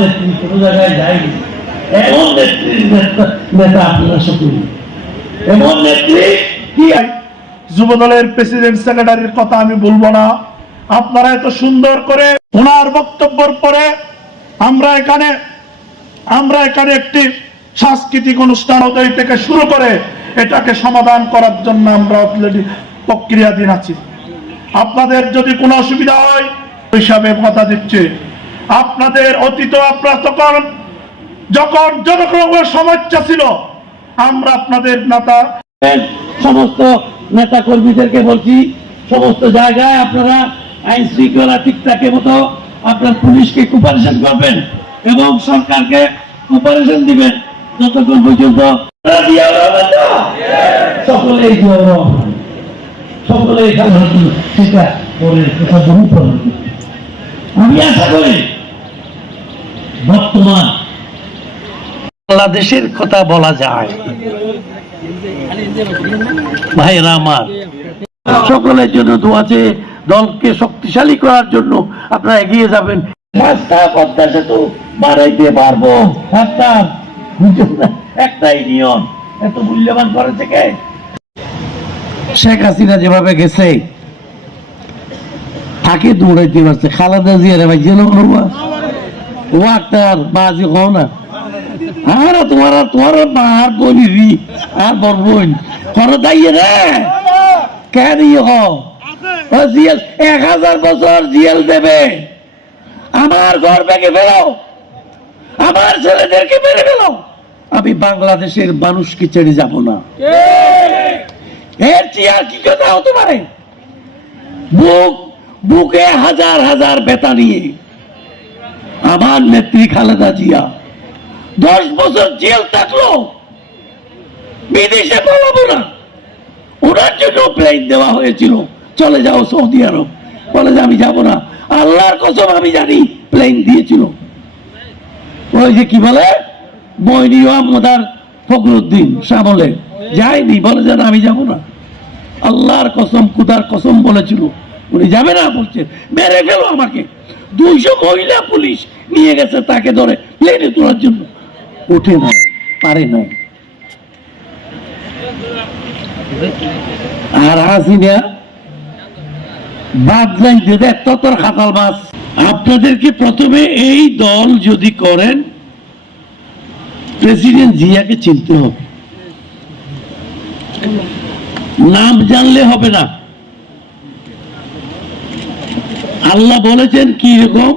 নেত্রী কোনো জায়গায় যায়নি, এমন নেত্রীর নেতা আপনারা সকলে, এমন নেত্রী কি। যুবদলের প্রেসিডেন্ট সেক্রেটারির কথা আমি বলবো না, আপনারা এত সুন্দর করে ওনার বক্তব্যের পরে আমরা এখানে একটি সাংস্কৃতিক অনুষ্ঠান উদয় থেকে শুরু করে এটাকে সমাধান করার জন্য আমরা অলরেডি প্রক্রিয়াধীন আছি। আপনাদের যদি কোনো অসুবিধা হয় হিসাবে কথা দিচ্ছে, আপনাদের অতীত আপনারা যখন জনগণের সমস্যা ছিল আমরা আপনাদের নেতা সমস্ত নেতা কর্মীদেরকে বলছি, সমস্ত জায়গায় আপনারা আইন শৃঙ্খলা ঠিকঠাকের মতো আপনার পুলিশকে কোপারেশন করবেন এবং সরকারকে কোপারেশন দিবেন যতক্ষণ পর্যন্ত সকলেই সেটা করে আমি আশা করি বর্তমান বাংলাদেশের কথা বলা যায়। ভাইরা আমার, সকলের জন্য দোয়া চেয়ে দলকে শক্তিশালী করার জন্য আপনারা এগিয়ে যাবেন। রাস্তা পদ্মা সেতু বাড়াইতে পারবো, একটা ইউনিয়ন এত মূল্যবান করেছে কে? শেখ হাসিনা যেভাবে গেছে তাকে দৌড়াইতে পারছে, খালেদা জিয়ারে ভাই যেন ও একটা বাজি হও না আর তোমার আর বলি আর বড় বোন করো দাইয়ে রে কেন জিএল 1000 বছর জিএল দেবে। আমার ঘর ভেঙে ফেলো, আমার ছেলেদেরকে মেরে ফেলো, আমি বাংলাদেশের মানুষকে ছেড়ে যাব না। এর চেয়ে আর কি কথা হতে পারে? বুকে হাজার হাজার ব্যথা নিয়ে আমার নেত্রী খালেদা জিয়া 10 বছর জেল থাকলো, বিদেশে পালাবো না, ওনার জন্য প্লেন দেওয়া হয়েছিল, চলে যাও সৌদি আরব, বলে যে আমি যাব না। আল্লাহর কসম আমি জানি প্লেন দিয়েছিল ওই যে কি বলে মইনি আহমদার ফখরুদ্দিন সামলে, যায়নি, বলে যে আমি যাব না। আল্লাহর কসম খুদার কসম বলেছিল উনি যাবে না, বলছেন মেরে ফেলো আমাকে। 200 মহিলা পুলিশ নিয়ে গেছে তাকে ধরে প্লেনে তোলার জন্য, ওঠে নাই, পারে নাই। আর হাসিনা বাদ নাই দেখ ততর খাতাল মাছ। আপনাদেরকে প্রথমে এই দল যদি করেন প্রেসিডেন্ট জিয়াকে চিনতে হবে, নাম জানলে হবে না। আল্লাহ বলেছেন কি রকম